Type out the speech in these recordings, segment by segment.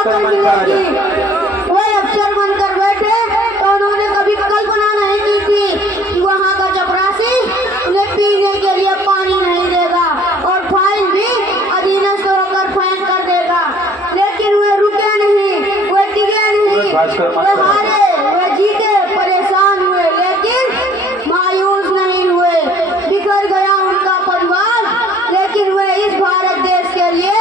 आकर मिलेगी। वे अफसर बनकर बैठे तो उन्होंने कभी कल्पना नहीं की थी कि वहाँ का चपरासी उन्हें पीने के लिए पानी नहीं देगा और फाइन भी अधीनस्थ होकर फाइन कर देगा। लेकिन वे रुके नहीं, वे टिके नहीं, वे हारे, वे जीते, परेशान हुए, लेकिन मायूस नहीं हुए। बिखर गया उनका परिवार, लेकिन वे इस भारत देश के लिए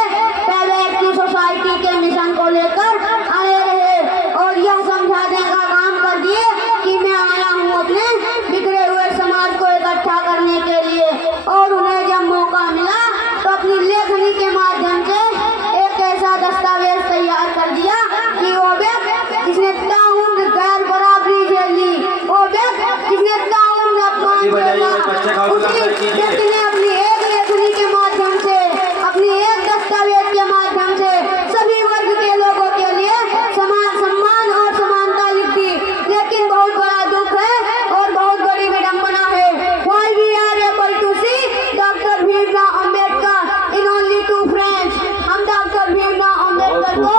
पैवेट की सोसाइटी के मिशन को लेकर आए रहे और यह समझाने का काम कर दिए कि मैं आया हूँ अपने बिखरे हुए समाज को इकट्ठा करने के लिए। और उन्हें जब मौका मिला तो अपनी लेखनी के माध्यम से एक ऐसा दस्तावेज तैयार कर दिया कि वो व्यक्ति जिसने ताउम्र गैर बराबरी झेली, वो व्यक्ति जिसने ताउम्र अपमान झेला, उसी व्यक्ति ने अपनी एक लेखनी के माध्यम से, अपनी एक दस्तावेज के माध्यम से सभी वर्ग के लोगों के लिए समान सम्मान और समानता लिख दी। लेकिन बहुत बड़ा दुख है और बहुत बड़ी विडंबना है। Why we are able to see doctor Bhimrao Ambedkar in only two frames? हम डॉक्टर भीमराव अंबेडकर को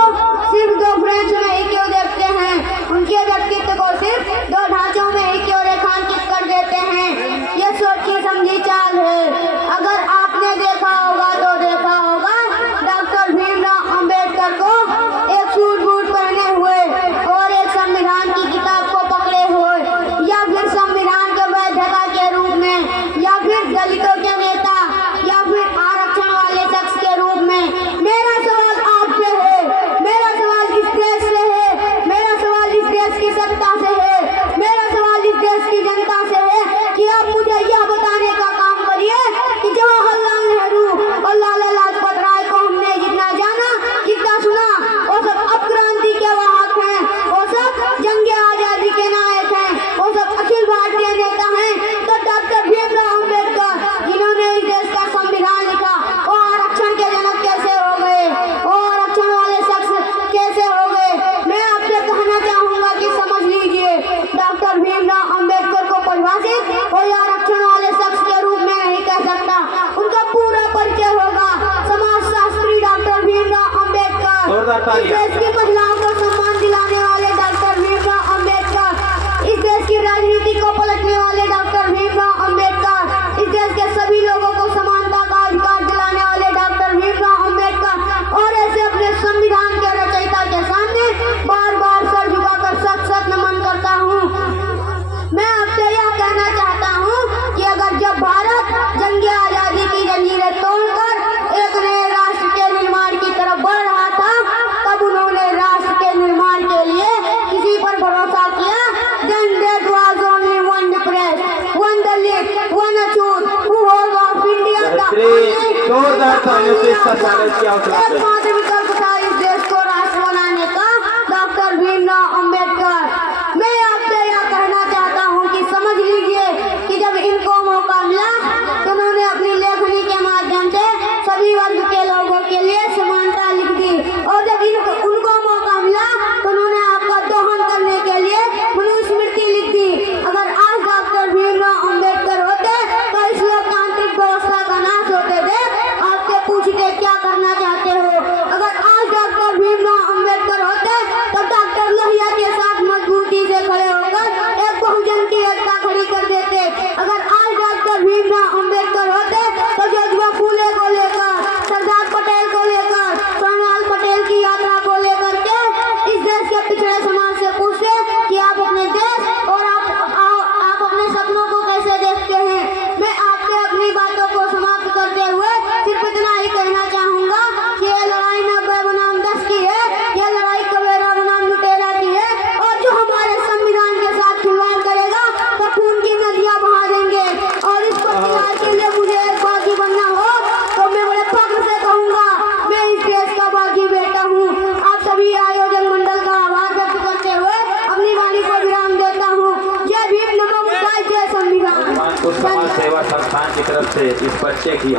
सिर्फ दो फ्रेम्स में ही क्यों देखते हैं? उनके व्यक्तित्व को सिर्फ दो ढांचों में ही क्यों रेखांकित कर देते हैं? ये सोची समझी चाल है। अगर आपने देखा होगा तो देखा होगा डॉक्टर भीमराव अंबेडकर को एक सूट बूट पहने हुए और एक संविधान की किताब को पकड़े हुए, या फिर संविधान के वैधता के रूप में, या फिर दलितों के नेता, या फिर आरक्षण वाले शख्स के रूप में। मेरा सवाल आपसे है, मेरा सवाल इस देश से है, मेरा सवाल इस देश की सत्ता से है, मेरा सवाल इस देश की जनता से है कि आप मुझे यह बताने का काम करिए कि जवाहरलाल नेहरू और लाला लाजपत राय को हमने जितना जाना, जितना सुना, वो सब अपक्रांति के वाहक हैं, वो सब जंगे आजादी के नायक हैं, वो सब अखिल भारतीय नेता हैं। तो डॉक्टर भीमराव अंबेडकर जिन्होंने इस देश का संविधान लिखा, वो आरक्षण के जनक कैसे हो गए? वो आरक्षण वाले शख्स कैसे हो गए? मैं आपसे कहना चाहूंगा कि समझ लीजिए, डॉक्टर भीमराव अंबेडकर को परिभाषित कोई आरक्षण वाले शख्स के रूप में नहीं कह सकता। उनका पूरा परिचय होगा समाजशास्त्री डॉक्टर भीमराव अंबेडकर, इस देश की महिलाओं को सम्मान दिलाने वाले डॉक्टर भीमराव अंबेडकर, इस देश की राजनीति को पलटने वाले डॉक्टर भीमराव अंबेडकर, इस देश के सभी लोगों को समानता का अधिकार दिलाने वाले डॉक्टर भीमराव अंबेडकर। और ऐसे अपने संविधान के रचयिता के सामने बार बार सर झुकाकर सत सत नमन करता हूँ। मैं आपसे यह कहना चाहता हूँ कि अगर जब भारत जंगे आजादी की जंजीरें तोड़कर एक नए राष्ट्र के निर्माण की तरफ बढ़ रहा था, तब उन्होंने राष्ट्र के निर्माण के लिए किसी पर भरोसा किया। Then there was only one depressed, one Dalit, one Achhut who was of India एकमात्र विकल्प था इस देश को राष्ट्र बनाने का, डॉक्टर भीमराव अंबेडकर। मैं आपसे यह कहना चाहता हूँ कि समझ लीजिए कि जब इनको मौका मिला तो उन्होंने अपनी लेखनी के माध्यम से सभी वर्ग के लोगों के लिए समानता लिख दी। और जब उनको मौका मिला तो उन्होंने आपका दोहन करने के लिए मनुस्मृति लिख दी। अगर आज डॉक्टर भीमराव अंबेडकर होते तो इस लोकतांत्रिक व्यवस्था का नाश होते थे। आपसे पूछते क्या करना चाहते हो? अगर आज डॉक्टर भीमराव अंबेडकर होते तो डॉक्टर लोहिया के साथ मजबूती से खड़े होकर एक बहुजन की एकता खड़ी कर देते। अगर आज डॉक्टर भीमराव अंबेडकर होते तो ज्योतिबा फूले को लेकर, सरदार पटेल को लेकर, सोनलाल पटेल की यात्रा को लेकर के इस देश के पिछड़े समाज से पूछते कि आप अपने देश और आप अपने सपनों को कैसे देखते हैं। मैं आपसे अपनी बातों को समाप्त करते हुए सिर्फ इतना ही कहना चाहूंगा कि ये लड़ाई 90 बनाम 10 की है, ये लड़ाई कबेरा बनाम लुटेरा की है। और जो हमारे संविधान के साथ खिलवाड़ करेगा तो खून की नदियां बहा देंगे। और इस प्रतिहार के लिए मुझे एक बागी बनना हो तो मैं बड़े फख्र से कहूंगा मैं इस देश का बागी बेटा हूँ। आप सभी आयोजक मंडल का आभार व्यक्त करते हुए अपनी वाणी को विराम देता हूँ। जय भीम, नमो बुद्धाय, जय संविधान। समाज सेवा संस्थान की तरफ से इस पर्चे की